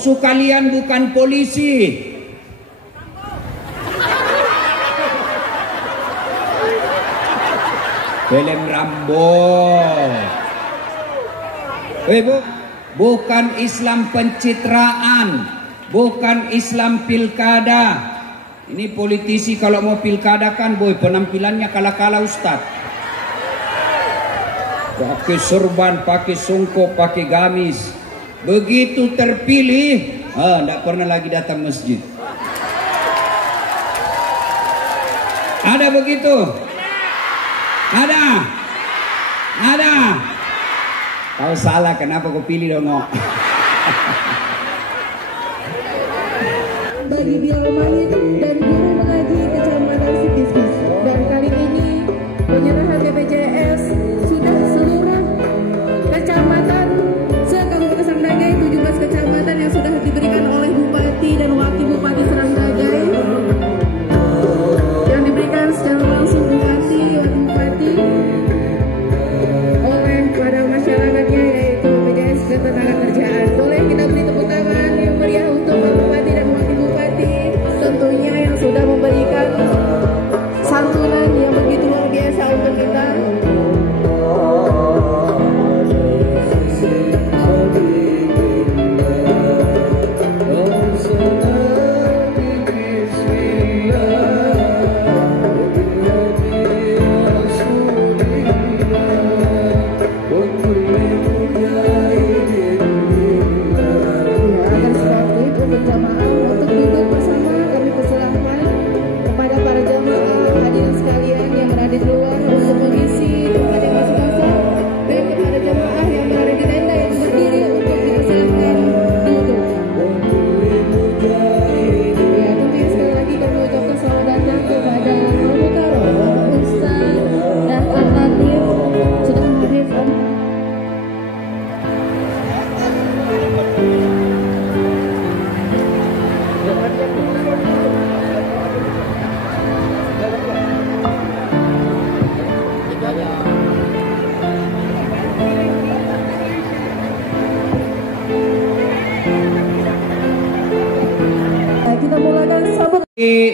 Musuh kalian bukan polisi. Film Rambo. Bukan Islam pencitraan, bukan Islam pilkada. Ini politisi kalau mau pilkada kan boy penampilannya kalah-kalah ustad. Pakai sorban, pakai songkok, pakai gamis. Begitu terpilih, tidak pernah lagi datang masjid. Ada begitu? Ada? Ada? Kau salah, kenapa kau pilih dong? Bagi Bilal Mahid dan guru mengaji Kecamatan Sikismas. Dan kali ini penyerahan BPJS sudah seluruh kecamatan se-Kabupaten Serangdagai, 17 kecamatan yang sudah diberikan oleh Bupati dan Wakil Bupati Serangdagai, yang diberikan secara langsung Bupati, Wakil Bupati oleh pada masyarakatnya, yaitu BPJS Ketenagakerjaan. Boleh kita beri tepuk tangan yang meriah untuk Pak Bupati dan Wakil Bupati, tentunya yang sudah memberikan santunan yang begitu luar biasa untuk kita.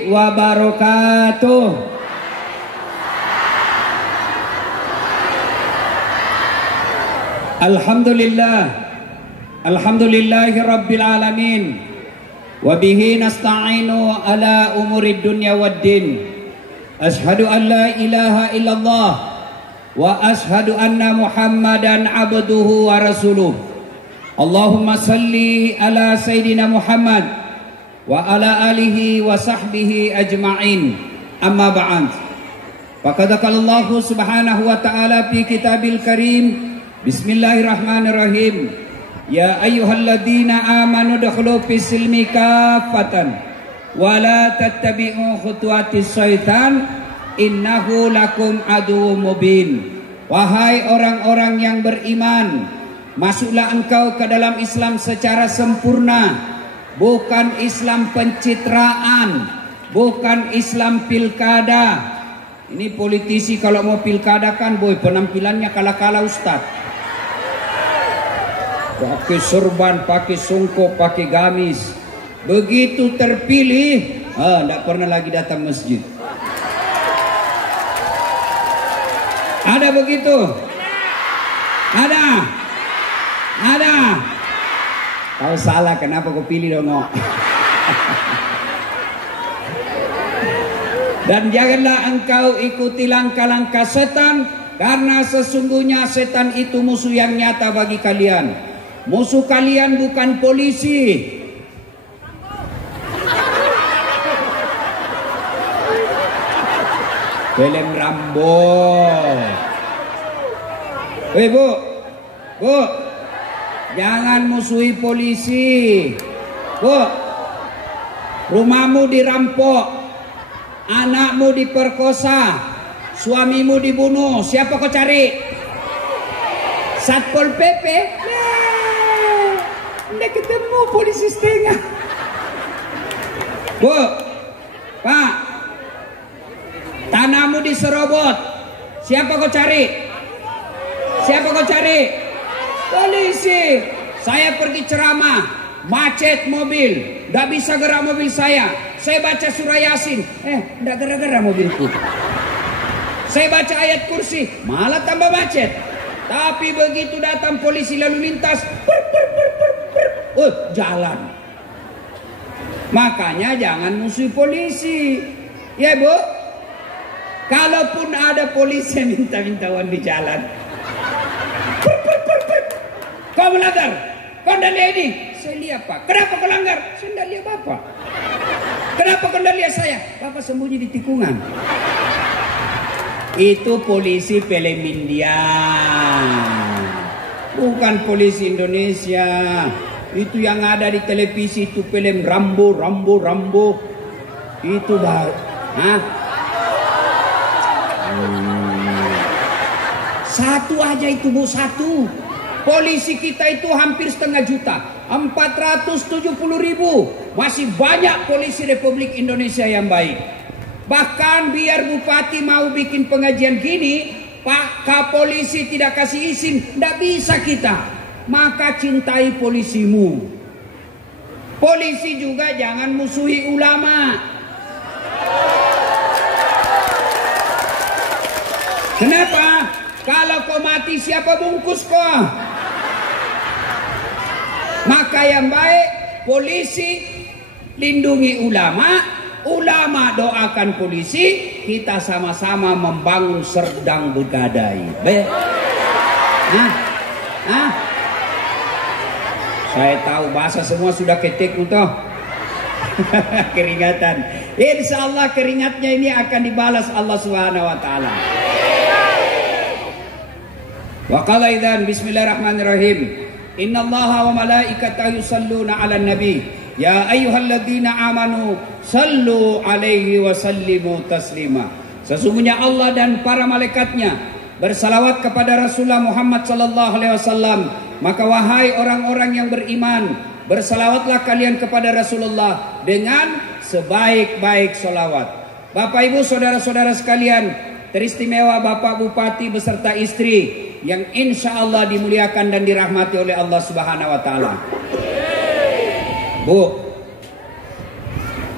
Wabarakatuh. Alhamdulillah, alhamdulillahi rabbil alamin, wabihi nasta'inu ala umurid dunya waddin. Ashhadu an la ilaha illallah wa ashhadu anna muhammadan abduhu wa rasuluh. Allahumma salli ala sayyidina Muhammad wa ala alihi wa sahbihi ajma'in. Amma ba'd. Faqad qala Allah subhanahu wa ta'ala fi kitabil karim, bismillahirrahmanirrahim, ya ayyuhalladzina amanu dukhulu fis silmi kaffatan wa la tattabi'u khutuwatis syaitan innahu lakum aduwwum mubin. Wahai orang-orang yang beriman, masuklah engkau ke dalam Islam secara sempurna, bukan Islam pencitraan, bukan Islam pilkada. Ini politisi kalau mau pilkada kan boy penampilannya kalah-kalah ustad. Pakai sorban, pakai songkok, pakai gamis. Begitu terpilih, tidak pernah lagi datang masjid. Ada begitu? Ada? Ada? Kau salah, kenapa kau pilih dong? Dan janganlah engkau ikuti langkah-langkah setan, karena sesungguhnya setan itu musuh yang nyata bagi kalian. Musuh kalian bukan polisi. Film Rambo. Bu, jangan musuhi polisi. Bu, rumahmu dirampok, anakmu diperkosa, suamimu dibunuh. Siapa kau cari? Satpol PP? Nggak ketemu polisi setengah. Bu, Pak, tanahmu diserobot. Siapa kau cari? Siapa kau cari? Polisi. Saya pergi ceramah, macet mobil, nggak bisa gerak mobil saya baca surah Yasin, nggak gerak-gerak mobilku. Saya baca ayat kursi, malah tambah macet. Tapi begitu datang polisi lalu lintas, jalan. Makanya jangan musuh polisi, ya Bu. Kalaupun ada polisi yang minta-minta uang di jalan, kau melanggar, kau tidak lihat ini. Saya lihat Pak. Kenapa kau langgar? Saya tidak lihat Bapak. Kenapa kau tidak lihat saya? Bapak sembunyi di tikungan. Itu polisi film India, bukan polisi Indonesia. Itu yang ada di televisi itu film Rambo. Itu baru. Satu aja itu Bu, satu. Polisi kita itu hampir 500 juta, 470.000. Masih banyak polisi Republik Indonesia yang baik. Bahkan biar bupati mau bikin pengajian gini, Pak Kapolisi tidak kasih izin, tidak bisa kita. Maka cintai polisimu. Polisi juga jangan musuhi ulama. Kenapa? Kalau kau mati siapa bungkus kau? Maka yang baik, polisi lindungi ulama. Ulama doakan polisi, kita sama-sama membangun Serdang Begadai. Saya tahu bahasa semua sudah ketik untuk keringatan. Insya Allah keringatnya ini akan dibalas Allah Subhanahu Wa Taala. Wa qala idzan bismillahirrahmanirrahim. Innallaha wa malaikatahu yusalluna 'alan nabi. Ya ayyuhalladzina amanu sallu alaihi wa sallimu taslima. Sesungguhnya Allah dan para malaikatnya bersalawat kepada Rasulullah Muhammad sallallahu alaihi wasallam. Maka wahai orang-orang yang beriman, bersalawatlah kalian kepada Rasulullah dengan sebaik-baik salawat. Bapak Ibu saudara-saudara sekalian, teristimewa Bapak Bupati beserta istri yang insya Allah dimuliakan dan dirahmati oleh Allah Subhanahu Wa Taala. Bu,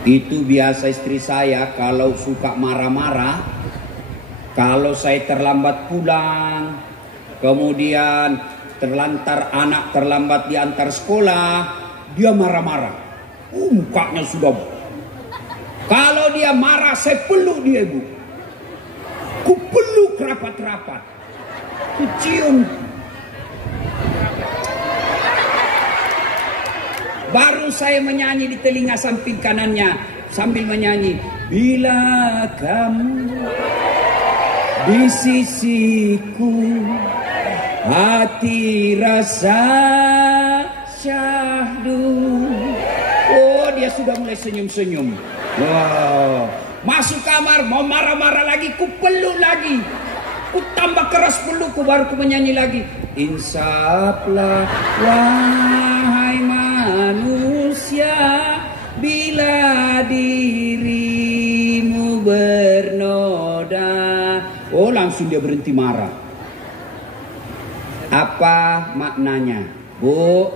itu biasa istri saya kalau suka marah-marah, kalau saya terlambat pulang, kemudian terlantar anak terlambat diantar sekolah, dia marah-marah. Mukanya sudah. Kalau dia marah, saya peluk dia, Bu. Ku peluk rapat-rapat. Ku cium. Baru saya menyanyi di telinga samping kanannya sambil menyanyi, bila kamu di sisiku, hati rasa syahdu. Oh, dia sudah mulai senyum-senyum. Wow. Masuk kamar mau marah-marah lagi, ku peluk lagi. Ku tambah keras pelukku, baru ku menyanyi lagi. Insaflah wahai manusia, bila dirimu bernoda. Oh, langsung dia berhenti marah. Apa maknanya? Bu,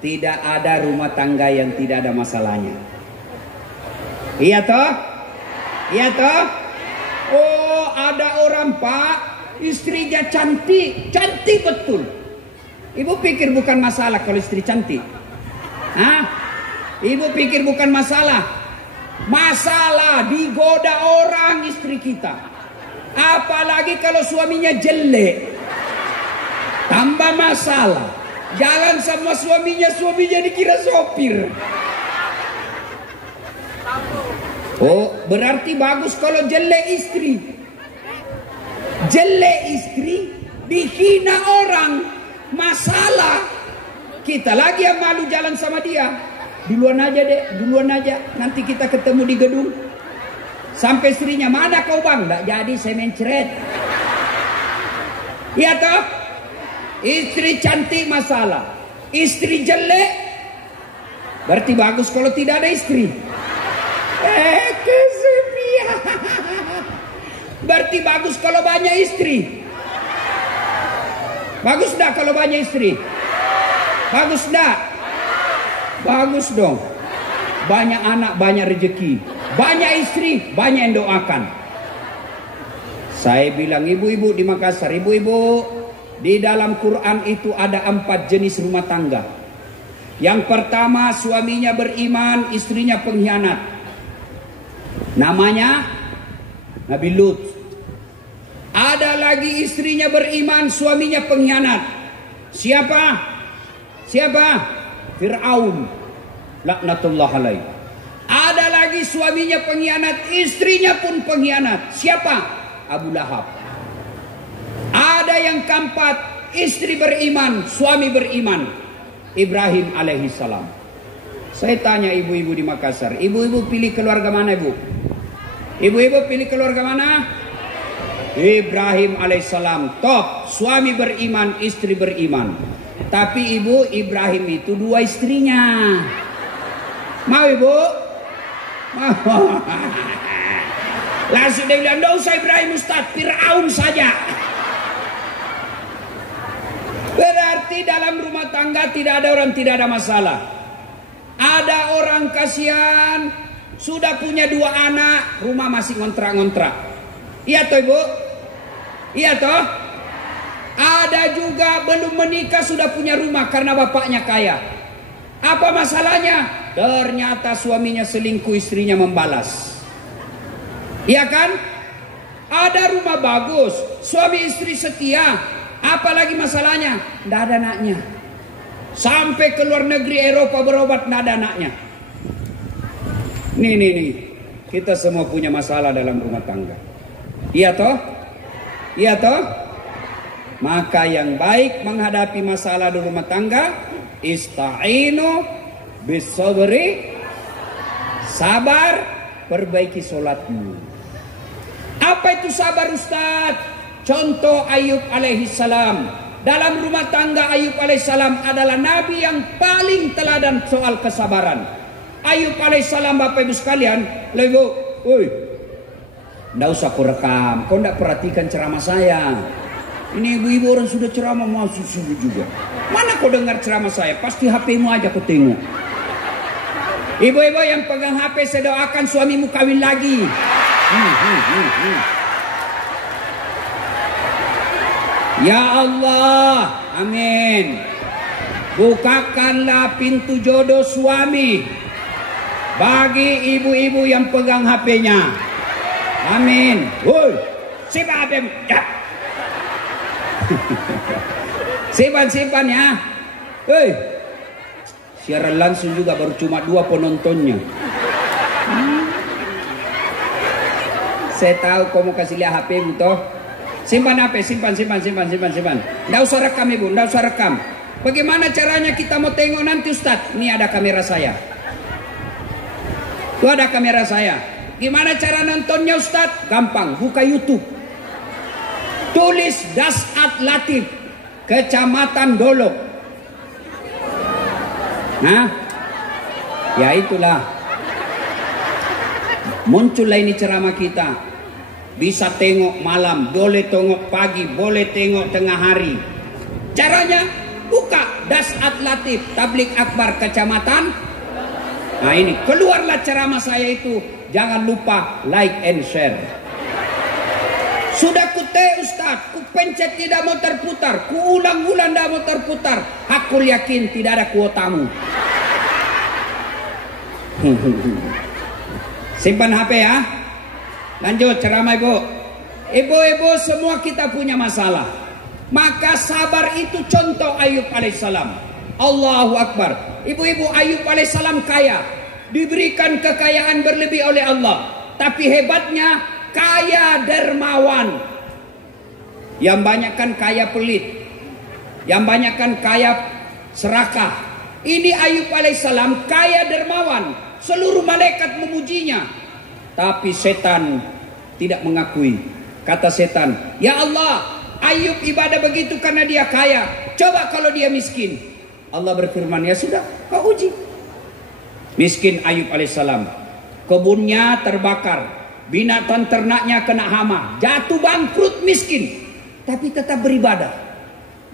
tidak ada rumah tangga yang tidak ada masalahnya. Iya toh? Iya toh? Oh, ada orang Pak, istrinya cantik, cantik betul. Ibu pikir bukan masalah kalau istri cantik? Hah? Ibu pikir bukan masalah? Masalah digoda orang istri kita. Apalagi kalau suaminya jelek. Tambah masalah. Jalan sama suaminya dikira sopir. Oh, berarti bagus kalau jelek istri. Jelek istri dihina orang, masalah. Kita lagi yang malu jalan sama dia. Duluan aja deh, duluan aja. Nanti kita ketemu di gedung. Sampai istrinya, mana kau bang? Nggak jadi, saya mencret. Iya toh? Istri cantik masalah. Istri jelek berarti bagus kalau tidak ada istri. Kesepian. Berarti bagus kalau banyak istri. Bagus enggak kalau banyak istri? Bagus enggak? Bagus dong. Banyak anak, banyak rezeki. Banyak istri, banyak yang doakan. Saya bilang ibu-ibu di Makassar, ibu-ibu, di dalam Quran itu ada 4 jenis rumah tangga. Yang pertama, suaminya beriman, istrinya pengkhianat. Namanya Nabi Lut. Ada lagi istrinya beriman, suaminya pengkhianat. Siapa? Fir'aun. Laknatullah alaih. Ada lagi suaminya pengkhianat, istrinya pun pengkhianat. Siapa? Abu Lahab. Ada yang keempat, istri beriman, suami beriman. Ibrahim alaihissalam. Saya tanya ibu-ibu di Makassar, ibu-ibu pilih keluarga mana, ibu? Ibu-ibu pilih keluarga mana? Ibrahim alaihissalam. Top, suami beriman, istri beriman. Tapi ibu, Ibrahim itu 2 istrinya. Mau ibu? Mau. Langsung dia bilang, "Nggak usah Ibrahim Ustaz, Fir'aun saja." Berarti dalam rumah tangga tidak ada orang tidak ada masalah. Ada orang kasihan, sudah punya 2 anak, rumah masih ngontrak-ngontrak. Iya toh ibu? Iya toh? Ada juga belum menikah sudah punya rumah karena bapaknya kaya. Apa masalahnya? Ternyata suaminya selingkuh, istrinya membalas. Iya kan? Ada rumah bagus, suami istri setia. Apalagi masalahnya? Tidak ada anaknya. Sampai ke luar negeri Eropa berobat, tidak ada anaknya. Nih. Kita semua punya masalah dalam rumah tangga. Iya toh? Iya toh? Maka yang baik menghadapi masalah di rumah tangga, ista'inu bisabri, sabar, perbaiki sholatmu. Apa itu sabar Ustaz? Contoh Ayub alaihissalam. Dalam rumah tangga Ayub alaihissalam adalah nabi yang paling teladan soal kesabaran. Ayub alaihissalam, Bapak Ibu sekalian, lego, woi, nggak usah kau rekam, kau nggak perhatikan ceramah saya. Ini ibu-ibu orang sudah ceramah masuk subuh juga. Mana kau dengar ceramah saya? Pasti HP-mu aja kau tengok. Ibu-ibu yang pegang HP, saya doakan suamimu kawin lagi. Ya Allah, amin. Bukakanlah pintu jodoh suami bagi ibu-ibu yang pegang HP-nya. Amin. Woi, simpan HP-mu. Ya. Simpan ya. Hei, siaran langsung juga baru cuma 2 penontonnya. Saya tahu kamu kasih lihat HP-mu toh. Simpan HP, simpan. Nggak usah rekam ibu, nggak usah rekam. Bagaimana caranya kita mau tengok nanti Ustaz? Ini ada kamera saya. Tuh ada kamera saya. Gimana cara nontonnya Ustaz? Gampang, buka YouTube. Tulis Dasat Latif, Kecamatan Dolok. Nah, ya itulah. Muncullah ini ceramah kita. Bisa tengok malam, boleh tengok pagi, boleh tengok tengah hari. Caranya buka Dasat Latif, Tablik Akbar Kecamatan. Nah ini, keluarlah ceramah saya itu. Jangan lupa like and share. Sudah kute Ustaz, ku pencet tidak mau terputar, ku ulang-ulang tidak mau terputar. Aku yakin tidak ada kuotamu. Simpan HP ya. Lanjut ceramah ibu. Ibu-ibu semua kita punya masalah. Maka sabar itu contoh Ayub alaihissalam. Allahu Akbar. Ibu-ibu, Ayub alaihissalam kaya, diberikan kekayaan berlebih oleh Allah. Tapi hebatnya kaya dermawan. Yang banyak kan kaya pelit, yang banyak kan kaya serakah. Ini Ayub alaihissalam kaya dermawan. Seluruh malaikat memujinya. Tapi setan tidak mengakui. Kata setan, ya Allah, Ayub ibadah begitu karena dia kaya. Coba kalau dia miskin. Allah berfirman, ya sudah, kau uji. Miskin Ayub alaihissalam. Kebunnya terbakar, binatang ternaknya kena hama, jatuh bangkrut miskin. Tapi tetap beribadah.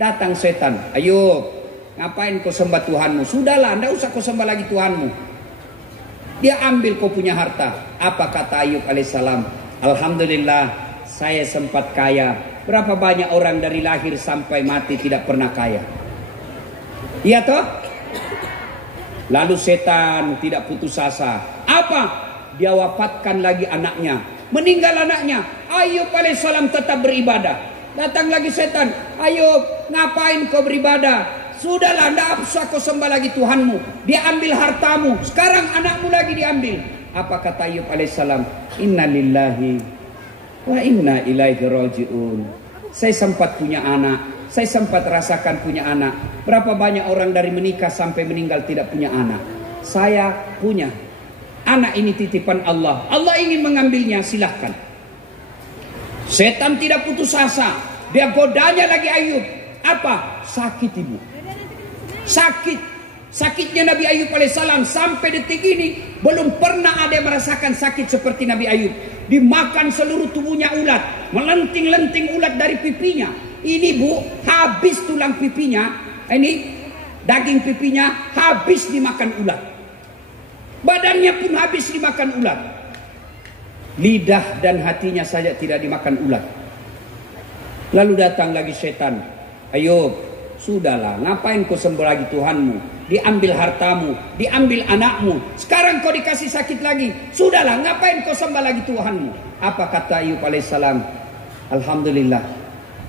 Datang setan, Ayub, ngapain kau sembah Tuhanmu? Sudahlah, ndak usah kau sembah lagi Tuhanmu. Dia ambil kau punya harta. Apa kata Ayub alaihissalam? Alhamdulillah, saya sempat kaya. Berapa banyak orang dari lahir sampai mati tidak pernah kaya? Iya toh? Lalu setan tidak putus asa. Apa? Dia wafatkan lagi anaknya. Meninggal anaknya. Ayub alaihissalam tetap beribadah. Datang lagi setan. Ayub, ngapain kau beribadah? Sudahlah, tidak usah kau sembah lagi Tuhanmu. Dia ambil hartamu. Sekarang anakmu lagi diambil. Apa kata Ayub alaihissalam? Inna lillahi wa inna ilaihi raji'un. Saya sempat punya anak. Saya sempat rasakan punya anak. Berapa banyak orang dari menikah sampai meninggal tidak punya anak. Saya punya. Anak ini titipan Allah. Allah ingin mengambilnya, silahkan. Setan tidak putus asa. Dia godanya lagi Ayub. Apa? Sakit ibu. Sakit. Sakitnya Nabi Ayub alaihissalam sampai detik ini belum pernah ada yang merasakan sakit seperti Nabi Ayub. Dimakan seluruh tubuhnya ulat. Melenting-lenting ulat dari pipinya. Ini bu, habis tulang pipinya. Ini daging pipinya habis dimakan ulat. Badannya pun habis dimakan ulat. Lidah dan hatinya saja tidak dimakan ulat. Lalu datang lagi setan. Ayub, sudahlah, ngapain kau sembah lagi Tuhanmu? Diambil hartamu, diambil anakmu. Sekarang kau dikasih sakit lagi. Sudahlah, ngapain kau sembah lagi Tuhanmu? Apa kata Ayub alaihissalam? Alhamdulillah,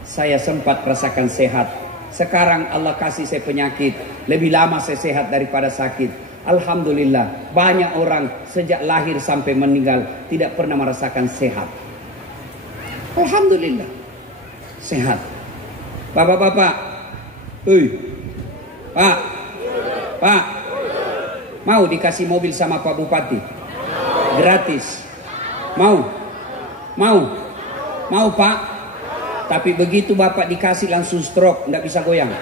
saya sempat merasakan sehat. Sekarang Allah kasih saya penyakit. Lebih lama saya sehat daripada sakit. Alhamdulillah, banyak orang sejak lahir sampai meninggal tidak pernah merasakan sehat. Alhamdulillah, sehat. Bapak-bapak, Pak, mau dikasih mobil sama Pak Bupati? Gratis. Mau Pak? Tapi begitu Bapak dikasih langsung stroke, nggak bisa goyang.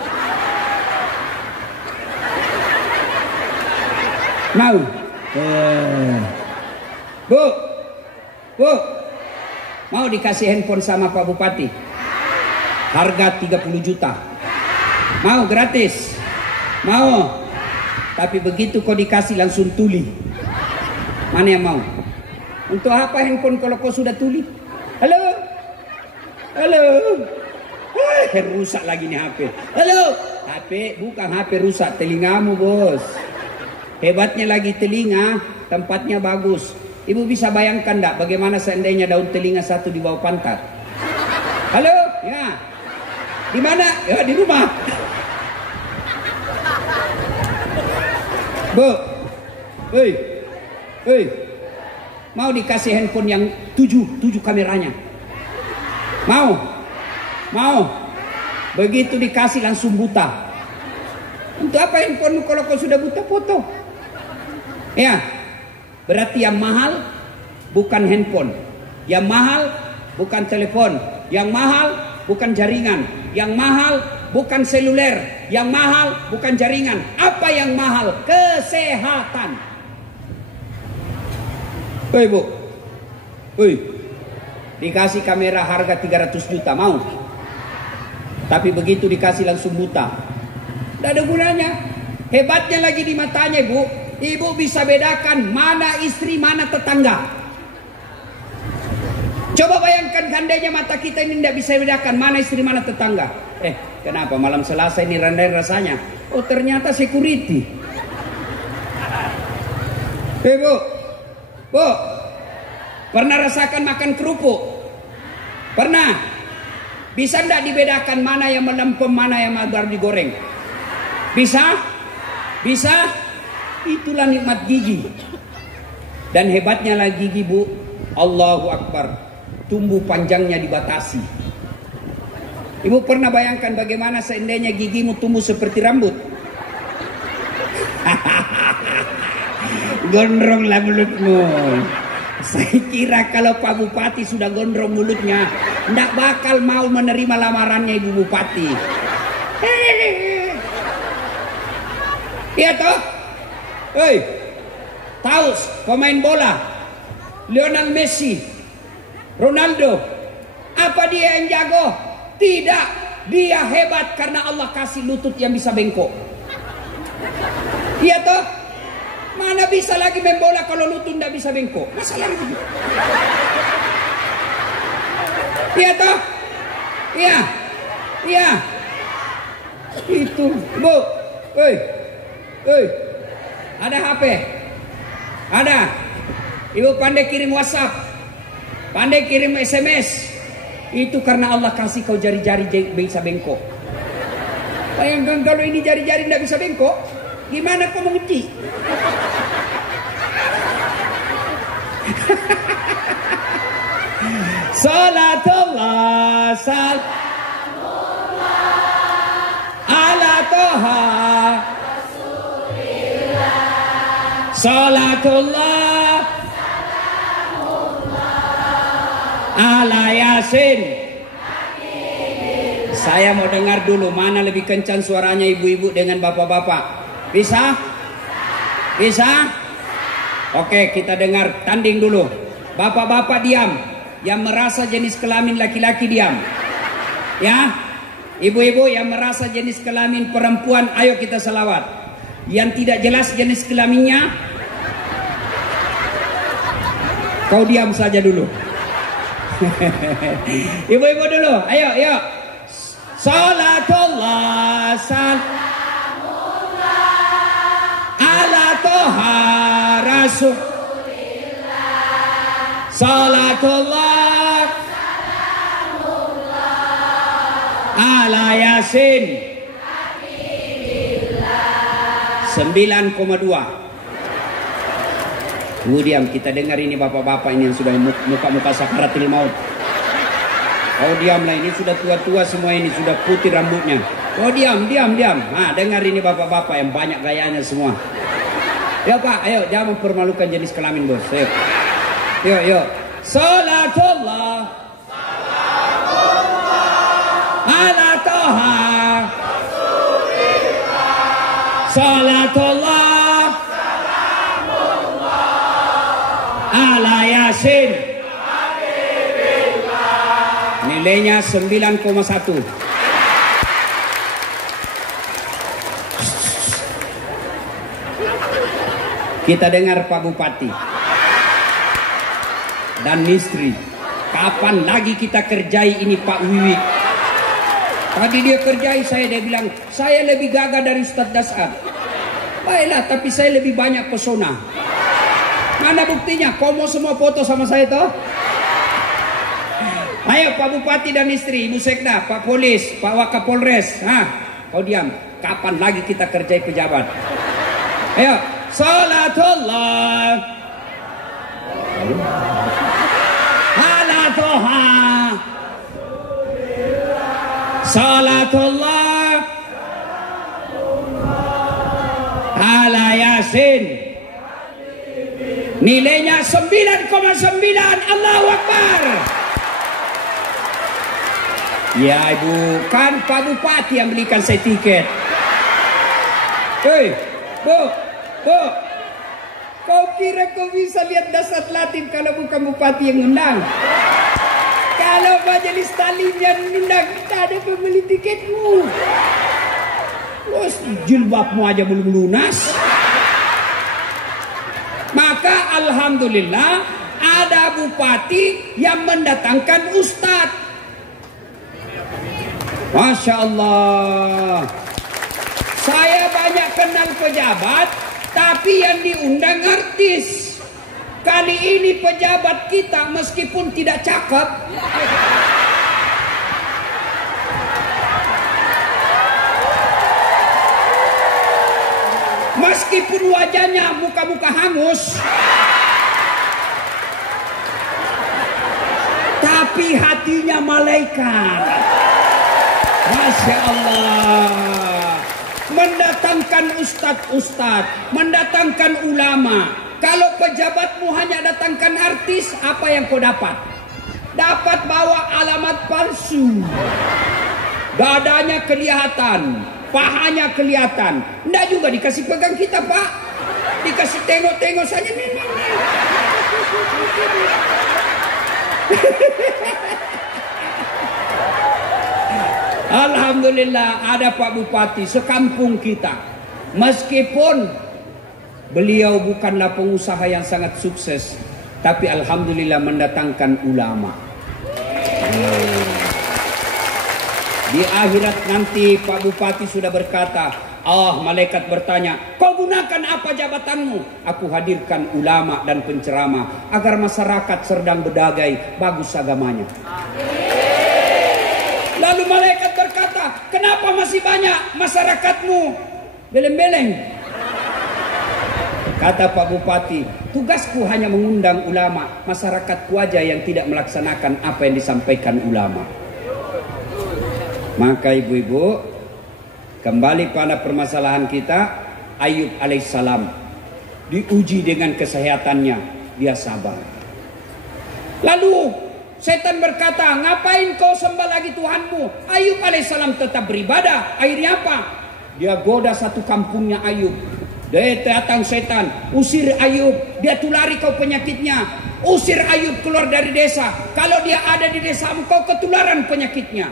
Mau? Bu, mau dikasih handphone sama Pak Bupati? Harga 30 juta. Mau gratis? Mau? Tapi begitu kau dikasih langsung tuli. Mana yang mau? Untuk apa handphone kalau kau sudah tuli? Halo? Rusak lagi nih HP. Halo? HP bukan HP rusak, telingamu bos. Hebatnya lagi telinga, tempatnya bagus. Ibu bisa bayangkan enggak bagaimana seandainya daun telinga satu di bawah pantat? Halo? Ya. Di mana? Ya, di rumah. Bu. Hei. Mau dikasih handphone yang 7 kameranya? Mau. Begitu dikasih langsung buta. Untuk apa handphone kalau kau sudah buta foto? Ya, berarti yang mahal bukan handphone, yang mahal bukan telepon, yang mahal bukan jaringan, yang mahal bukan seluler, yang mahal bukan jaringan. Apa yang mahal? Kesehatan. Hei bu, dikasih kamera harga 300 juta, mau? Tapi begitu dikasih langsung buta. Tidak ada gunanya. Hebatnya lagi di matanya ibu. Ibu bisa bedakan mana istri, mana tetangga. Coba bayangkan seandainya mata kita ini tidak bisa bedakan mana istri, mana tetangga. Kenapa malam Selasa ini rendah rasanya? Oh ternyata security. Bu, pernah rasakan makan kerupuk? Pernah? Bisa tidak dibedakan mana yang melempem, mana yang baru digoreng? Bisa? Itulah nikmat gigi. Dan hebatnya lagi gigi bu, Allahu Akbar, tumbuh panjangnya dibatasi. Ibu pernah bayangkan bagaimana seandainya gigimu tumbuh seperti rambut? Gondronglah mulutmu. Saya kira kalau Pak Bupati sudah gondrong mulutnya, tidak bakal mau menerima lamarannya Ibu Bupati. Iya toh? Tahu pemain bola Lionel Messi, Ronaldo, apa dia yang jago? Tidak. dia hebat karena Allah kasih lutut yang bisa bengkok. Iya toh? Mana bisa lagi main bola kalau lutut tidak bisa bengkok? Masalah itu. Iya toh? Iya. Iya. Itu, Bu. Oi. Ada HP? Ada. Ibu pandai kirim WhatsApp. Pandai kirim SMS. Itu karena Allah kasih kau jari-jari bisa bengkok. Bayangkan kalau ini jari-jari tidak bisa bengkok, gimana kau menguji? Salatullah salamullah ala toha Rasulillah. Salatullah salamullah ala Yasin. Saya mau dengar dulu mana lebih kencang suaranya ibu-ibu dengan bapak-bapak. Bisa? Bisa? Oke, kita dengar tanding dulu. Bapak-bapak diam. Yang merasa jenis kelamin laki-laki diam. Ya. Ibu-ibu yang merasa jenis kelamin perempuan, ayo kita selawat. Yang tidak jelas jenis kelaminnya, kau diam saja dulu. Ibu-ibu dulu, ayo. Salatullah salamullah ala toha Rasulillah. Salatullah salamullah ala Yasin. 9,2. Diam, kita dengar ini bapak-bapak ini yang sudah muka-muka sakaratul maut. Oh diamlah, ini sudah tua-tua semua, ini sudah putih rambutnya. Oh diam. Nah, dengar ini bapak-bapak yang banyak gayanya semua. Ya Pak, ayo jangan mempermalukan jenis kelamin bos. Yuk. Salatullah ala toha Rasulillah. Salatullah ala Yasin. Nilainya 9,1. Kita dengar Pak Bupati dan istri. Kapan lagi kita kerjai ini Pak Wiwi? Tadi dia kerjai saya, dia bilang saya lebih gagah dari Ustadz Dasar. Baiklah, tapi saya lebih banyak pesona. Mana buktinya? Kau mau semua foto sama saya toh? Ayo Pak Bupati dan istri, Ibu Sekda, Pak Polis, Pak Wakapolres. Kau diam. Kapan lagi kita kerjai pejabat? Ayo, salatullah ala toha. Salatullah ala Yasin. Nilainya 9,9. Allahu Akbar. Ya ibu, kan Pak Bupati yang belikan saya tiket. Hei, Bu, kau kira kau bisa lihat dasar Latif kalau bukan Bupati yang undang? Kalau majelis talim yang undang, kita ada pembeli tiketmu. Terus jilbabmu aja belum lunas. Maka alhamdulillah ada bupati yang mendatangkan ustadz. Masya Allah. Saya banyak kenal pejabat, tapi yang diundang artis. Kali ini pejabat kita meskipun tidak cakep, meskipun wajahnya muka-muka hangus, tapi hatinya malaikat. Masya Allah. Mendatangkan ustadz, mendatangkan ulama. Kalau pejabatmu hanya datangkan artis, apa yang kau dapat? Dapat bawa alamat palsu. Dadanya kelihatan, pahanya kelihatan. Nggak juga dikasih pegang kita Pak. Dikasih tengok-tengok saja. Alhamdulillah ada Pak Bupati sekampung kita. Meskipun beliau bukanlah pengusaha yang sangat sukses, tapi alhamdulillah mendatangkan ulama. Di akhirat nanti Pak Bupati sudah berkata, malaikat bertanya, kau gunakan apa jabatanmu? Aku hadirkan ulama dan penceramah agar masyarakat sedang berdagai bagus agamanya. Lalu malaikat berkata, kenapa masih banyak masyarakatmu beleng-beleng? Kata Pak Bupati, tugasku hanya mengundang ulama, masyarakatku aja yang tidak melaksanakan apa yang disampaikan ulama. Maka ibu-ibu, kembali pada permasalahan kita, Ayub alaihissalam diuji dengan kesehatannya, dia sabar. Lalu setan berkata, ngapain kau sembah lagi Tuhanmu? Ayub alaihissalam tetap beribadah. Akhirnya apa? Dia goda satu kampungnya Ayub. Dia datang setan, usir Ayub, dia tulari kau penyakitnya. Usir Ayub keluar dari desa. Kalau dia ada di desa, kau ketularan penyakitnya.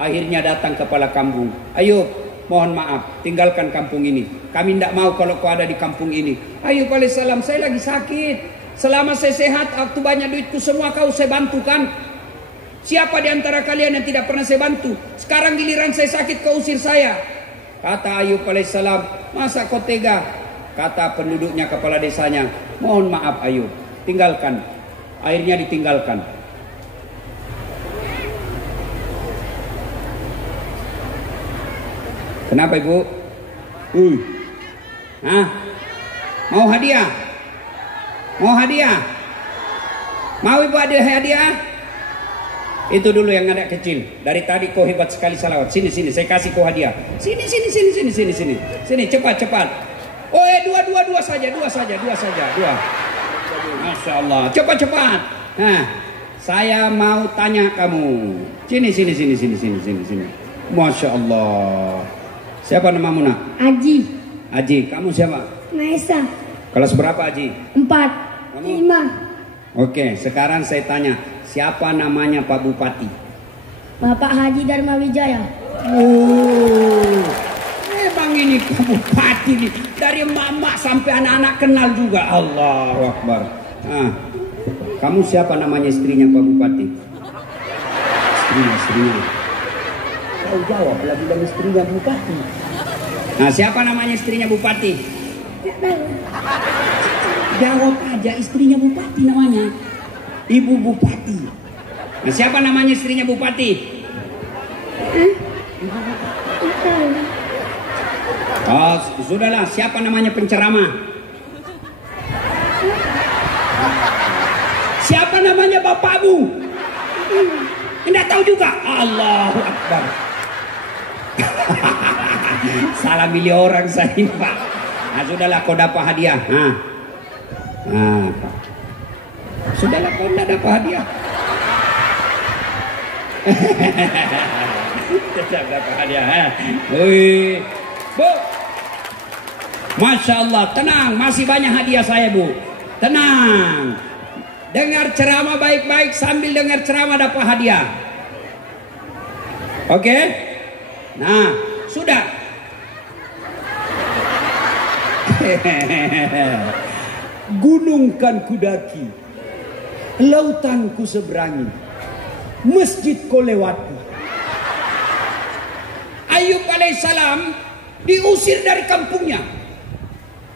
Akhirnya datang kepala kampung. Ayub, mohon maaf, tinggalkan kampung ini. Kami tidak mau kalau kau ada di kampung ini. Ayub alaihissalam, saya lagi sakit. Selama saya sehat, waktu banyak duitku semua kau saya bantu kan? Siapa di antara kalian yang tidak pernah saya bantu? Sekarang giliran saya sakit kau usir saya. Kata Ayub alaihissalam, masa kau tega? Kata penduduknya, kepala desanya, mohon maaf Ayub, tinggalkan. Akhirnya ditinggalkan. Kenapa ibu? Mau hadiah? Mau hadiah? Mau ibu ada hadiah? Itu dulu yang ada kecil. Dari tadi kau hebat sekali salawat. Sini, saya kasih kau hadiah. Sini. Sini, cepat. Dua saja. Masya Allah. Cepat. Saya mau tanya kamu. Sini. Masya Allah. Siapa namamu nak? Aji, kamu siapa? Maesa. Kelas berapa Aji? 4. Kamu? 5. Oke, sekarang saya tanya, siapa namanya Pak Bupati? Bapak Haji Dharma Wijaya. Memang ini Pak Bupati nih. Dari mama sampai anak-anak kenal juga. Allahu Akbar. Kamu siapa namanya istrinya Pak Bupati? Istrinya. Kau jawab, lagi bilang istrinya Bupati. Nah, siapa namanya istrinya Bupati? Jawab aja, istrinya Bupati namanya. Ibu Bupati. Nah, siapa namanya istrinya Bupati? Oh, sudahlah. Siapa namanya penceramah? Siapa namanya bapakmu? Tidak tahu juga. Allahu Akbar. Salah milih orang saya Pak. Nah, sudahlah kau dapat hadiah. Sudahlah kau tidak dapat hadiah. Tidak dapat hadiah. Bu, Masya Allah, tenang, masih banyak hadiah saya Bu. Tenang. Dengar ceramah baik-baik, sambil dengar ceramah dapat hadiah. Oke? Nah, sudah. Gunung kan kudaki, lautan ku seberangi, masjid ku lewati. Ayub alaihissalam diusir dari kampungnya,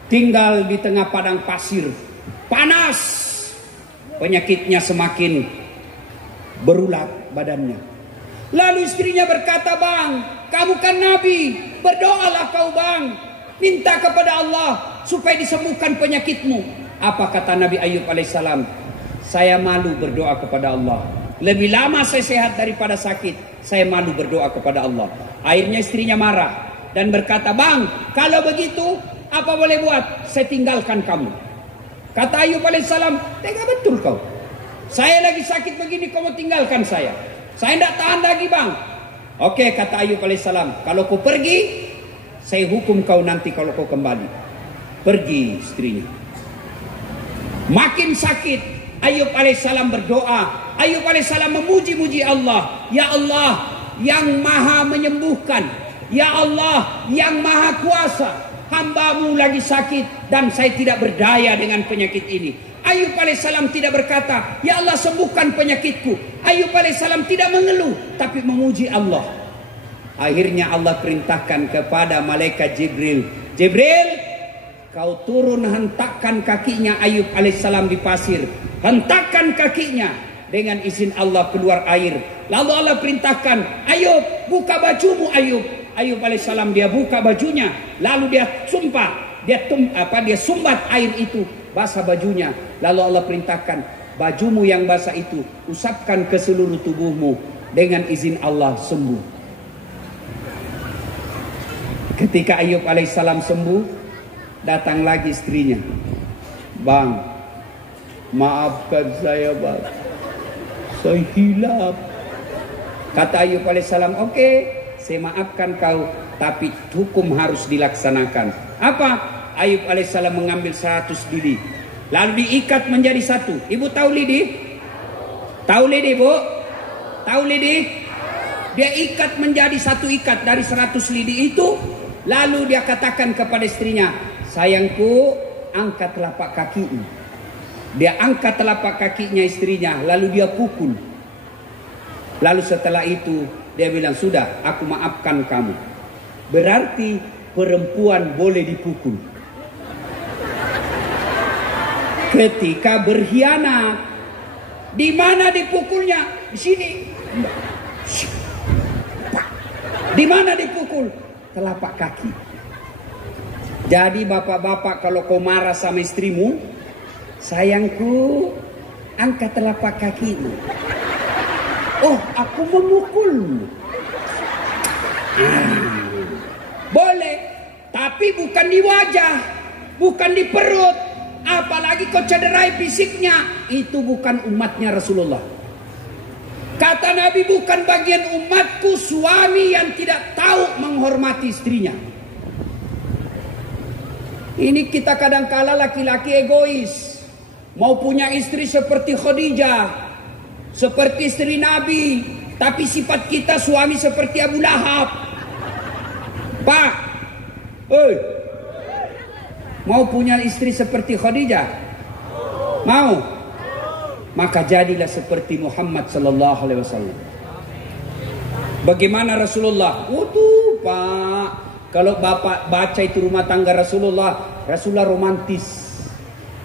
tinggal di tengah padang pasir, panas, penyakitnya semakin berulat badannya. Lalu istrinya berkata, bang, kamu kan nabi, berdoalah kau bang, minta kepada Allah supaya disembuhkan penyakitmu. Apa kata Nabi Ayub alaihissalam? Saya malu berdoa kepada Allah. Lebih lama saya sehat daripada sakit. Saya malu berdoa kepada Allah. Akhirnya istrinya marah dan berkata, bang, kalau begitu apa boleh buat? Saya tinggalkan kamu. Kata Ayub alaihissalam, tega betul kau. Saya lagi sakit begini, kau mau tinggalkan saya? Saya tidak tahan lagi bang. Oke, kata Ayub alaihissalam, kalau kau pergi, saya hukum kau nanti kalau kau kembali. Pergi istrinya. Makin sakit, Ayub alaihissalam berdoa. Ayub alaihissalam memuji-muji Allah. Ya Allah, yang maha menyembuhkan. Ya Allah yang maha kuasa, hamba-Mu lagi sakit dan saya tidak berdaya dengan penyakit ini. Ayub alaihissalam tidak berkata, ya Allah sembuhkan penyakitku. Ayub alaihissalam tidak mengeluh, tapi memuji Allah. Akhirnya Allah perintahkan kepada malaikat Jibril, Jibril, kau turun hentakkan kakinya Ayub alaihissalam di pasir. Hentakkan kakinya, dengan izin Allah keluar air. Lalu Allah perintahkan, Ayub, buka bajumu Ayub. Ayub alaihissalam dia buka bajunya, lalu dia sumpah, dia sumbat air itu, basah bajunya. Lalu Allah perintahkan, bajumu yang basah itu usapkan ke seluruh tubuhmu, dengan izin Allah sembuh. Ketika Ayub alaihissalam sembuh, datang lagi istrinya. Bang, maafkan saya bang, saya hilaf. Kata Ayub alaihissalam, oke, saya maafkan kau, tapi hukum harus dilaksanakan. Apa? Ayub alaihissalam mengambil 100 lidi, lalu diikat menjadi satu. Ibu tahu lidi? Tahu lidi bu? Tahu lidi? Dia ikat menjadi satu ikat dari 100 lidi itu. Lalu dia katakan kepada istrinya, sayangku, angkat telapak kakinya. Dia angkat telapak kakinya istrinya, lalu dia pukul. Lalu setelah itu dia bilang, sudah, aku maafkan kamu. Berarti perempuan boleh dipukul ketika berkhianat. Di mana dipukulnya? Di sini. Di mana dipukul? Telapak kaki. Jadi bapak-bapak, kalau kau marah sama istrimu, sayangku, angkat telapak kakimu. Oh, aku memukulmu. Boleh, tapi bukan di wajah, bukan di perut, apalagi kau cederai fisiknya. Itu bukan umatnya Rasulullah. Kata Nabi, bukan bagian umatku suami yang tidak tahu menghormati istrinya. Ini kita kadangkala laki-laki egois, mau punya istri seperti Khadijah, seperti istri Nabi, tapi sifat kita suami seperti Abu Lahab. Pak, mau punya istri seperti Khadijah? Mau? Maka jadilah seperti Muhammad sallallahu alaihi wasallam. Bagaimana Rasulullah? Waduh Pak, kalau Bapak baca itu rumah tangga Rasulullah romantis.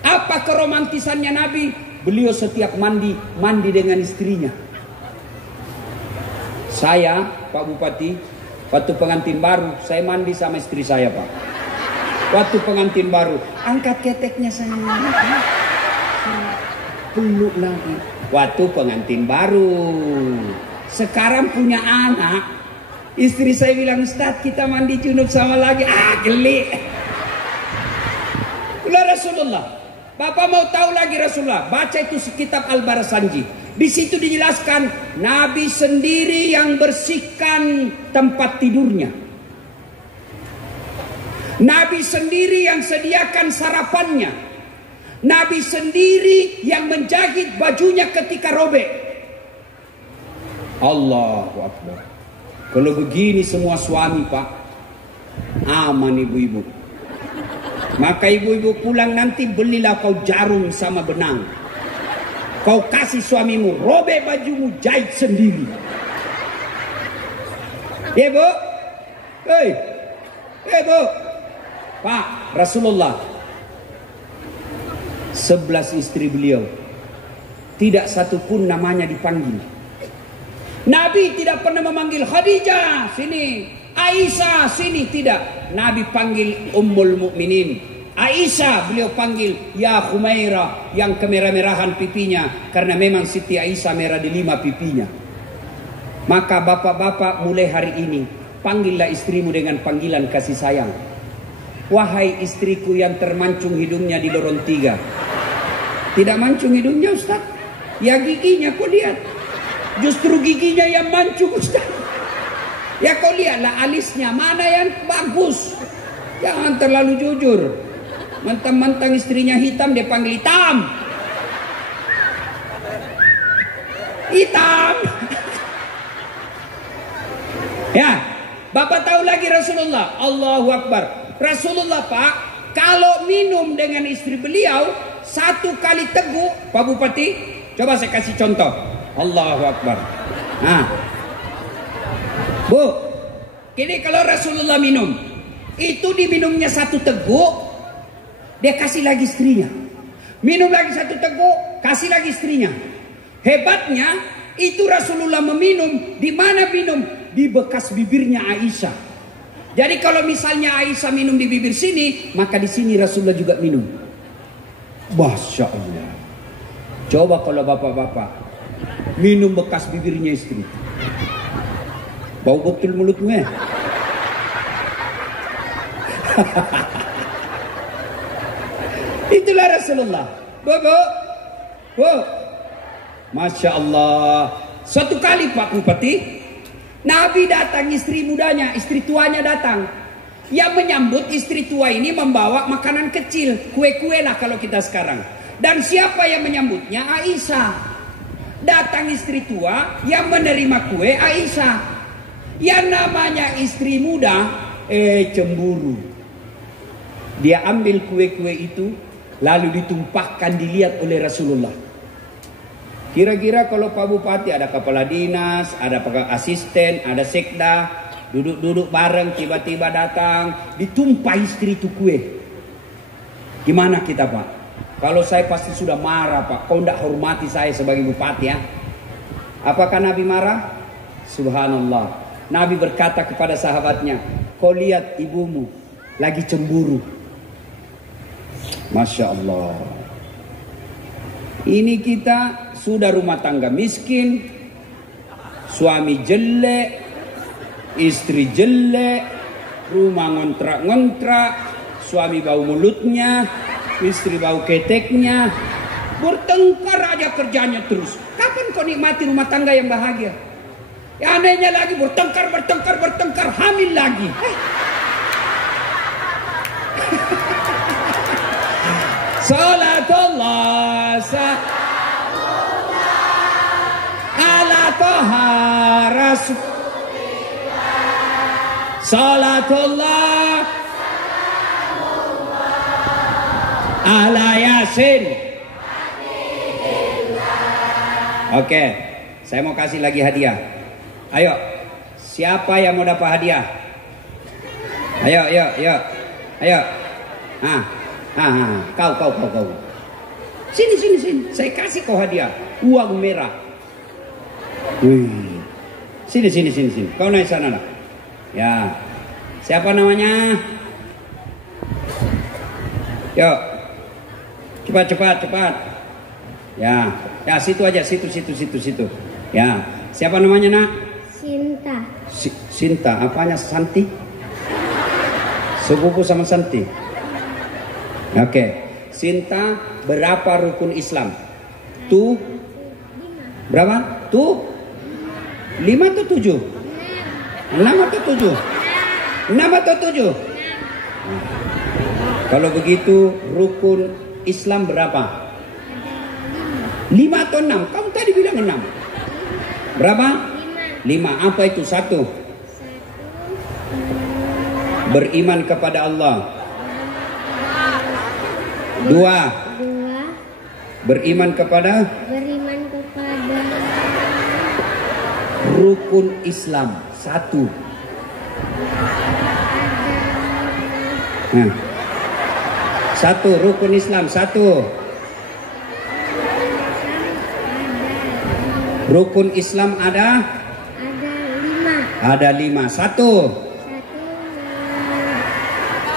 Apa keromantisannya Nabi? Beliau setiap mandi dengan istrinya. Saya, Pak Bupati, waktu pengantin baru, saya mandi sama istri saya Pak. Waktu pengantin baru, angkat keteknya saya. Peluk lagi. Waktu pengantin baru. Sekarang punya anak, istri saya bilang, Ustaz kita mandi junub sama lagi. Geli. Ulah Rasulullah. Bapak mau tahu lagi Rasulullah, baca itu kitab Al-Barasanji. Di situ dijelaskan Nabi sendiri yang bersihkan tempat tidurnya. Nabi sendiri yang sediakan sarapannya. Nabi sendiri yang menjahit bajunya ketika robek. Allahu Akbar. Kalau begini semua suami Pak, aman ibu-ibu. Maka ibu-ibu pulang nanti belilah kau jarum sama benang. Kau kasih suamimu, robek bajumu, jahit sendiri. Ya bu? Bu? Pak, Rasulullah 11 istri beliau, tidak satupun namanya dipanggil. Nabi tidak pernah memanggil Khadijah sini, Aisyah sini, tidak. Nabi panggil Ummul Mukminin Aisyah, beliau panggil ya Khumairah, yang kemerah-merahan pipinya, karena memang Siti Aisyah merah di 5 pipinya. Maka bapak-bapak mulai hari ini panggillah istrimu dengan panggilan kasih sayang. Wahai istriku yang termancung hidungnya di lorong 3. Tidak mancung hidungnya Ustaz, ya giginya kau lihat. Justru giginya yang mancung Ustaz. Ya kau lihatlah alisnya, mana yang bagus. Jangan terlalu jujur. Mentang-mentang istrinya hitam, dia panggil hitam. Hitam. Ya, Bapak tahu lagi Rasulullah. Allahu Akbar. Rasulullah Pak, kalau minum dengan istri beliau 1 kali teguk, Pak Bupati, coba saya kasih contoh. Allahu Akbar. Nah, Bu, kini kalau Rasulullah minum, itu diminumnya 1 teguk, dia kasih lagi istrinya. Minum lagi 1 teguk, kasih lagi istrinya. Hebatnya, itu Rasulullah meminum, di mana minum? Di bekas bibirnya Aisyah. Jadi kalau misalnya Aisyah minum di bibir sini, maka di sini Rasulullah juga minum. Masya Allah. Coba kalau bapak-bapak minum bekas bibirnya istri, bau betul mulutnya. Itulah Rasulullah. Bu. Masya Allah. Suatu kali Pak Bupati, Nabi datang, istri mudanya, istri tuanya datang. Yang menyambut istri tua ini membawa makanan kecil, kue-kue lah kalau kita sekarang. Dan siapa yang menyambutnya? Aisyah. Datang istri tua, yang menerima kue Aisyah. Yang namanya istri muda, cemburu. Dia ambil kue-kue itu, lalu ditumpahkan, dilihat oleh Rasulullah. Kira-kira kalau Pak Bupati ada kepala dinas, ada asisten, ada sekda, duduk-duduk bareng, tiba-tiba datang, ditumpah istri itu kue. Gimana kita Pak? Kalau saya pasti sudah marah Pak, kau tidak hormati saya sebagai bupati ya. Apakah Nabi marah? Subhanallah. Nabi berkata kepada sahabatnya, kau lihat ibumu lagi cemburu. Masya Allah. Ini kita sudah rumah tangga miskin, suami jelek, istri jelek, rumah ngontrak-ngontrak, suami bau mulutnya, istri bau keteknya, bertengkar aja kerjanya terus. Kapan kau nikmati rumah tangga yang bahagia? Ya anehnya lagi bertengkar, hamil lagi. Salatullah ala toha rasulillah. Salatullah ala yasin. Oke, saya mau kasih lagi hadiah. Ayo, siapa yang mau dapat hadiah? Ayo. Kau. Sini. Saya kasih kau hadiah. Uang merah. Wih. Sini. Kau naik sana lah. Ya. Siapa namanya? Yuk. Cepat. Ya, situ aja, situ. Ya. Siapa namanya, Nak? Sinta. Sinta, apanya Santi? Sepupu sama Santi. Oke. Sinta, berapa rukun Islam? Berapa? 5 atau 7? 6 atau 7? 6 atau 7? Kalau begitu rukun Islam berapa? 5 atau 6? Kamu tadi bilang 6. Berapa? 5. Apa itu? 1. Beriman kepada Allah. 2. Beriman kepada rukun Islam. 1. Nah. 1 rukun Islam. 1. Rukun Islam ada 5. Ada 5. 1.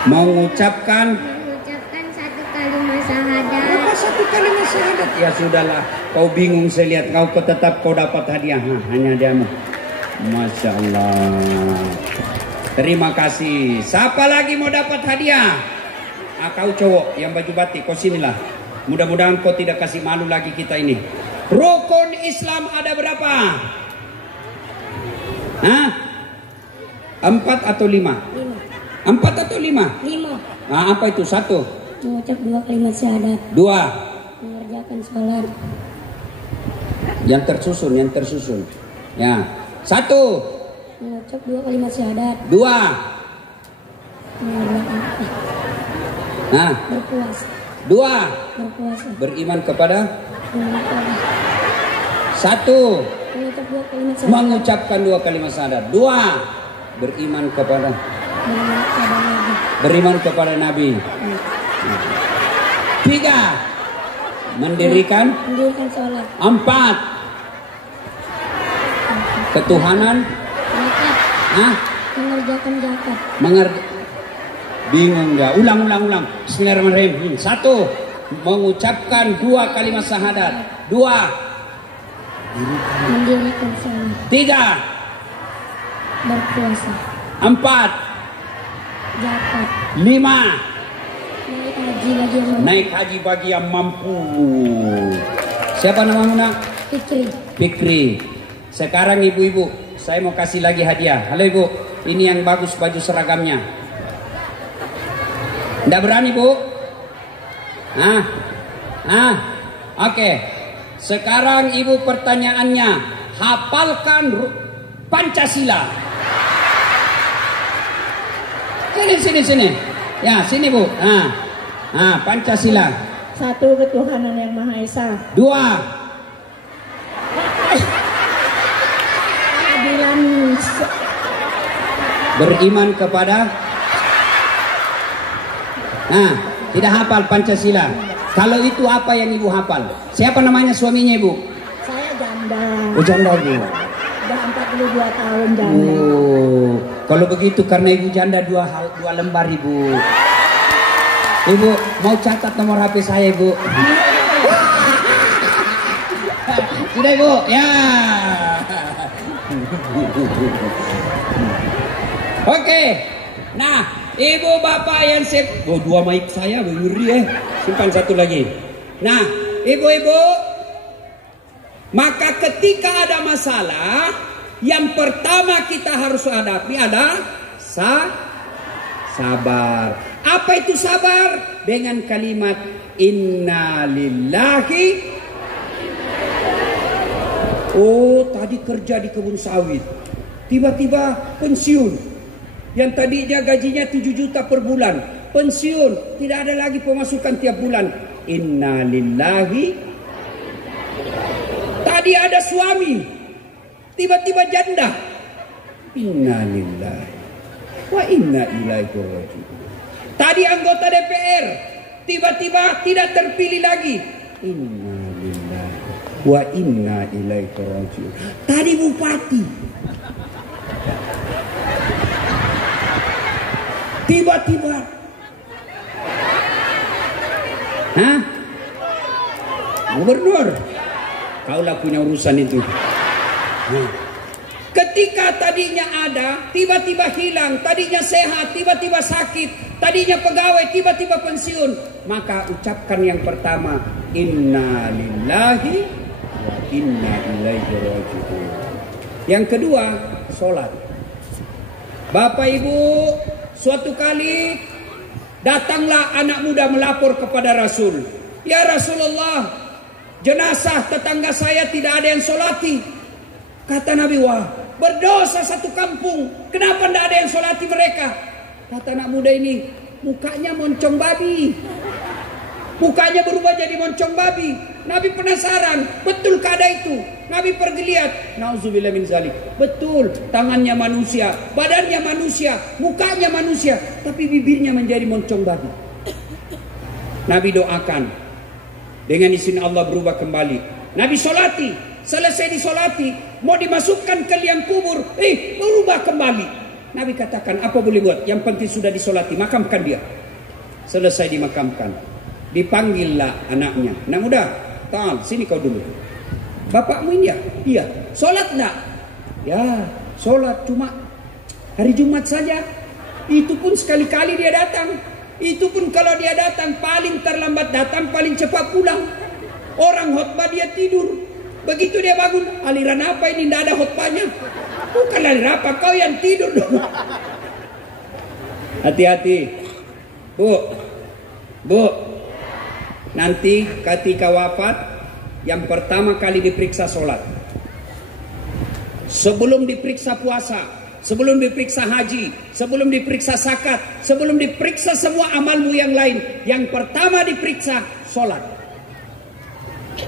Mengucapkan 1 kalimat syahadat. Apa 1 kalimat syahadat? Ya sudahlah, kau bingung saya lihat kau tetap kau dapat hadiah. Hanya diamu. Masya Allah. Terima kasih. Siapa lagi mau dapat hadiah? Kau cowok yang baju batik, kau sinilah. Mudah-mudahan kau tidak kasih malu lagi kita ini. Rukun Islam ada berapa? 4 atau 5? 4 atau 5? 5. Apa itu? 1. Mengucap 2 kalimat syahadat. 2. Mengerjakan sholat. Yang tersusun. Ya. 1. Mengucap 2 kalimat syahadat. 2. Berpuasa. 2. Berpuasa. Beriman kepada. 1. Mengucap 2 kalimat syahadat. Mengucapkan 2 kalimat syahadat. 2. Beriman kepada. Beriman kepada Nabi. 3. Mendirikan sholat. 4. Ketuhanan. Mengerjakan zakat. Bingung nggak? Ulang. Bismillahirrahmanirrahim. 1. Mengucapkan 2 kalimat syahadat. 2. Mendirikan sholat. 3. Berpuasa. 4. Zakat. 5. Naik haji bagi yang mampu. Naik haji bagi yang mampu. Siapa namamu nak? Fikri. Sekarang ibu-ibu, saya mau kasih lagi hadiah. Halo ibu, ini yang bagus baju seragamnya. Nggak berani bu? Oke. Sekarang ibu pertanyaannya, hafalkan Pancasila. Sini. Ya, sini bu. Pancasila. 1. Ketuhanan yang Maha Esa. 2. Keadilan. Beriman kepada. Tidak hafal Pancasila. Kalau itu apa yang ibu hafal? Siapa namanya suaminya ibu? Saya janda. Oh janda ibu. Sudah 42 tahun janda. Oh, kalau begitu karena ibu janda 2 lembar ibu. Ibu mau catat nomor HP saya ibu? Sudah ibu? Ya. Oke. Nah, ibu bapak yang sip. 2 mic saya ngeri Simpan 1 lagi. Nah, ibu-ibu, maka ketika ada masalah, yang pertama kita harus hadapi ada sabar. Apa itu sabar? Dengan kalimat inna lillahi. Oh, tadi kerja di kebun sawit, tiba-tiba pensiun. Yang tadinya gajinya 7 juta per bulan, pensiun, tidak ada lagi pemasukan tiap bulan. Inna lillahi. Tadi ada suami, tiba-tiba janda. Inna lillahi wa inna ilaihi raji'un. Tadi anggota DPR, tiba-tiba tidak terpilih lagi. Inna lillahi wa inna ilaihi raji'un. Tadi bupati, tiba-tiba gubernur. Kaulah punya urusan itu. Ketika tadinya ada, tiba-tiba hilang. Tadinya sehat, tiba-tiba sakit. Tadinya pegawai, tiba-tiba pensiun. Maka ucapkan yang pertama, inna lillahi wa inna ilaihi raji'un. Yang kedua, sholat. Bapak ibu, suatu kali datanglah anak muda melapor kepada Rasul. Ya Rasulullah, jenazah tetangga saya tidak ada yang sholati. Kata Nabi, wah berdosa satu kampung, kenapa tidak ada yang sholati mereka? Kata anak muda ini, mukanya moncong babi. Mukanya berubah jadi moncong babi. Nabi penasaran, betul keada itu? Nabi pergi lihat, nauzubillah min zalik. Betul, tangannya manusia, badannya manusia, mukanya manusia, tapi bibirnya menjadi moncong babi. Nabi doakan, dengan izin Allah berubah kembali. Nabi solati, selesai disolati, mau dimasukkan ke liang kubur, berubah kembali. Nabi katakan, apa boleh buat? Yang penting sudah disolati, makamkan dia. Selesai dimakamkan, dipanggillah anaknya. Anak muda, Tal, sini kau dulu. Bapakmu ini ya? Iya. Sholat enggak? Ya, sholat cuma hari Jumat saja. Itu pun sekali-kali dia datang. Itu pun kalau dia datang paling terlambat datang, paling cepat pulang. Orang khutbah dia tidur. Begitu dia bangun, aliran apa ini? Tidak ada khutbahnya. Bukan aliran apa, kau yang tidur dong. Hati-hati, Bu. Nanti ketika wafat, yang pertama kali diperiksa sholat. Sebelum diperiksa puasa, sebelum diperiksa haji, sebelum diperiksa zakat, sebelum diperiksa semua amalmu yang lain, yang pertama diperiksa sholat.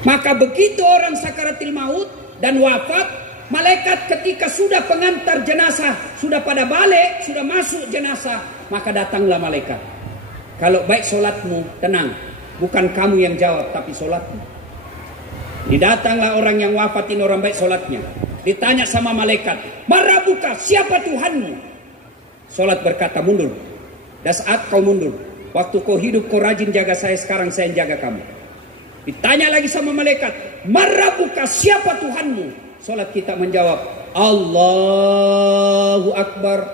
Maka begitu orang sakaratil maut dan wafat, malaikat ketika sudah pengantar jenazah, sudah pada balik, sudah masuk jenazah, maka datanglah malaikat. Kalau baik sholatmu, tenang, bukan kamu yang jawab, tapi sholatmu. Didatanglah orang yang wafat ini, orang baik sholatnya. Ditanya sama malaikat, "Marabuka, siapa Tuhanmu?" Sholat berkata, "Mundur." Dan saat kau mundur, waktu kau hidup kau rajin jaga saya, sekarang saya yang jaga kamu. Ditanya lagi sama malaikat, "Marabuka, siapa Tuhanmu?" Sholat kita menjawab, "Allahu Akbar."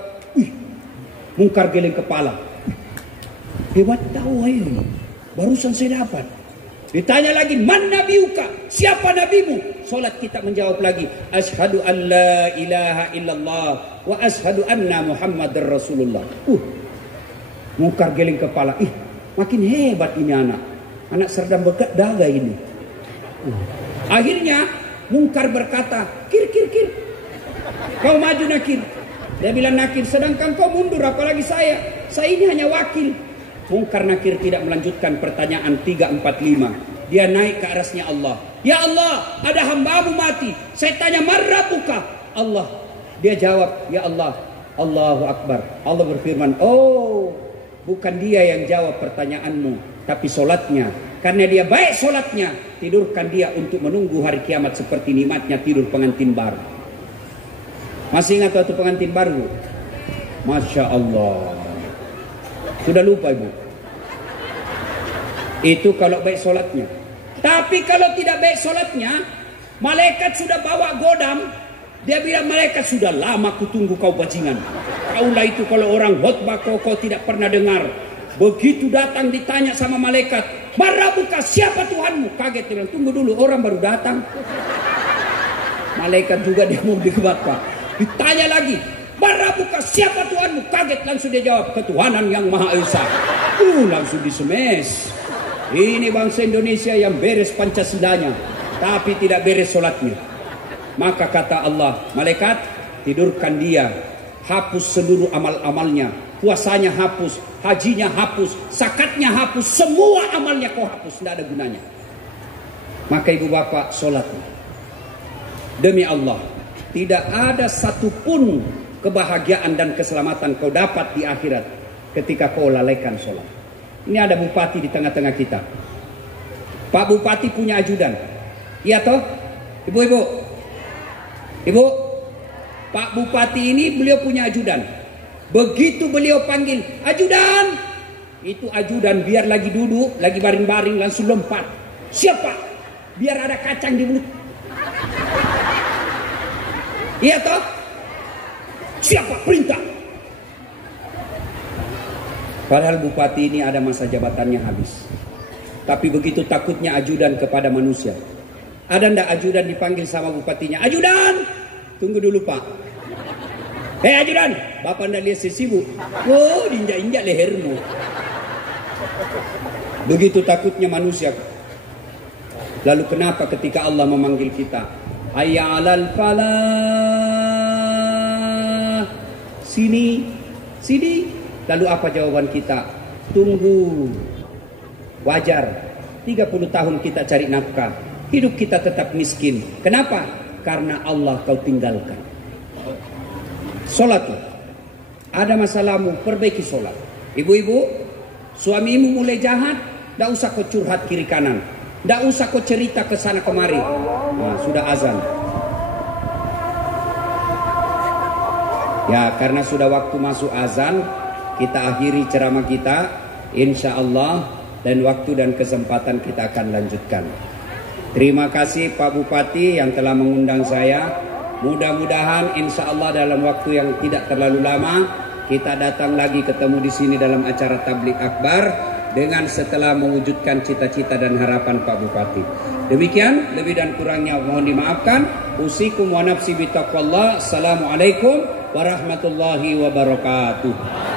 Mungkar geleng kepala. Hebat tahu ini. Barusan saya dapat. Ditanya lagi, "Man nabiuka?" Siapa nabimu? Salat kita menjawab lagi, "Asyhadu an la ilaha illallah wa asyhadu anna Muhammadar Rasulullah." Mungkar geleng kepala. Makin hebat ini anak. Anak serdam bekat daga ini. Akhirnya Mungkar berkata, "Kir. Kau maju Nakir." Dia bilang, "Nakir, sedangkan kau mundur, apalagi saya. Saya ini hanya wakil." Mungkar Nakir tidak melanjutkan pertanyaan 345. Dia naik ke arasnya Allah. "Ya Allah, ada hambamu mati. Saya tanya, marrabuka?" Allah. Dia jawab, "Ya Allah, Allahu Akbar." Allah berfirman, "Oh, bukan dia yang jawab pertanyaanmu, tapi solatnya. Karena dia baik solatnya, tidurkan dia untuk menunggu hari kiamat seperti nikmatnya tidur pengantin baru." Masih ingat waktu pengantin baru? Masya Allah. Sudah lupa ibu? Itu kalau baik solatnya. Tapi kalau tidak baik solatnya, malaikat sudah bawa godam. Dia bilang, "Malaikat, sudah lama kutunggu kau bajingan. Kaulah itu kalau orang khotbah kau tidak pernah dengar." Begitu datang ditanya sama malaikat, "Marabuka, siapa Tuhanmu?" Kaget, dia bilang, "Tunggu dulu, orang baru datang." Malaikat juga dia mau debat Pak. Ditanya lagi, "Marabuka, siapa Tuhanmu?" Kaget, langsung dia jawab, "Ketuhanan yang Maha Esa." Langsung disemes. Ini bangsa Indonesia yang beres Pancasilanya, tapi tidak beres solatnya. Maka kata Allah, "Malaikat, tidurkan dia, hapus seluruh amal-amalnya, puasanya hapus, hajinya hapus, zakatnya hapus, semua amalnya kau hapus, tidak ada gunanya." Maka ibu bapak, solat. Demi Allah, tidak ada satupun kebahagiaan dan keselamatan kau dapat di akhirat ketika kau lalaikan solat. Ini ada bupati di tengah-tengah kita. Pak Bupati punya ajudan. Iya toh? Ibu-ibu. Ibu, Pak Bupati ini beliau punya ajudan. Begitu beliau panggil, "Ajudan!" Itu ajudan biar lagi duduk, lagi baring-baring langsung lompat. "Siapa?" Biar ada kacang di mulut. Iya toh? "Siapa? Perintah." Padahal bupati ini ada masa jabatannya habis. Tapi begitu takutnya ajudan kepada manusia. Ada ndak ajudan dipanggil sama bupatinya, "Ajudan, tunggu dulu Pak." "Hei ajudan, Bapak ndak lihat si sibuk?" "Oh, diinjak-injak lehermu." Begitu takutnya manusia. Lalu kenapa ketika Allah memanggil kita, "Hayya 'alal falah." Sini. Lalu apa jawaban kita? Tunggu. Wajar. 30 tahun kita cari nafkah. Hidup kita tetap miskin. Kenapa? Karena Allah kau tinggalkan. Solat. Ada masalahmu, perbaiki solat. Ibu-ibu, suamimu mulai jahat, tidak usah kau curhat kiri kanan. Tidak usah kau cerita ke sana kemari. Nah, sudah azan. Ya, karena sudah waktu masuk azan, kita akhiri ceramah kita, insya Allah, dan waktu dan kesempatan kita akan lanjutkan. Terima kasih Pak Bupati yang telah mengundang saya. Mudah-mudahan insya Allah dalam waktu yang tidak terlalu lama, kita datang lagi ketemu di sini dalam acara tabligh akbar dengan setelah mewujudkan cita-cita dan harapan Pak Bupati. Demikian, lebih dan kurangnya mohon dimaafkan. Usikum wa nafsi bitaqwallah. Assalamualaikum warahmatullahi wabarakatuh.